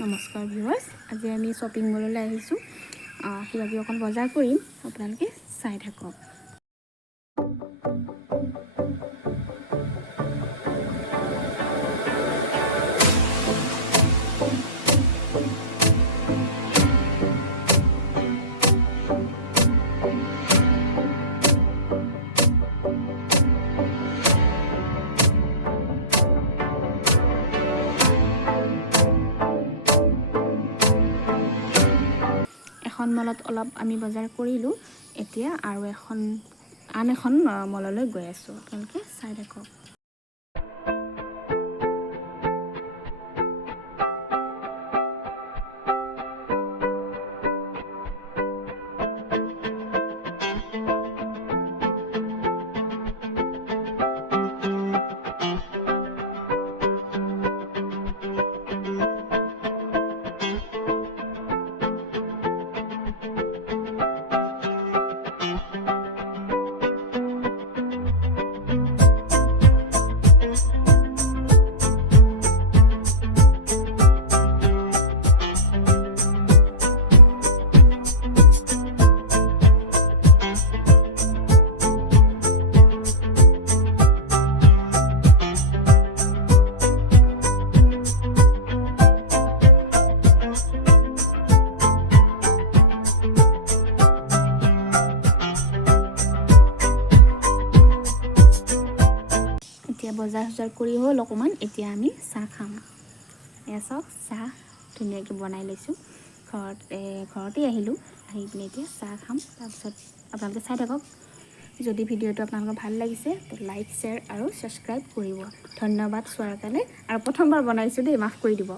নমস্কাৰ ভিউৱাৰ্ছ, আজি আমি শ্বপিং মললৈ আহিছোঁ। কিবা কিবি অকণ বজাৰ কৰিম, আপোনালোকে চাই থাকক। এখন মলত অলপ আমি বজাৰ কৰিলোঁ। এতিয়া আৰু আন এখন মললৈ গৈ আছোঁ, আপোনালোকে চাই থাকক। এতিয়া বজাৰ কৰি হ'ল অকণমান। এতিয়া আমি চাহ খাম। এয়া চাওক, চাহ ধুনীয়াকৈ বনাই লৈছোঁ। ঘৰতেই আহিলোঁ, আহি পিনে এতিয়া চাহ খাম। তাৰপিছত আপোনালোকে চাই থাকক। যদি ভিডিঅ'টো আপোনালোকৰ ভাল লাগিছে লাইক, শ্বেয়াৰ আৰু ছাবস্ক্ৰাইব কৰিব। ধন্যবাদ চোৱাৰ কাৰণে। আৰু প্ৰথমবাৰ বনাইছোঁ দেই, মাফ কৰি দিব।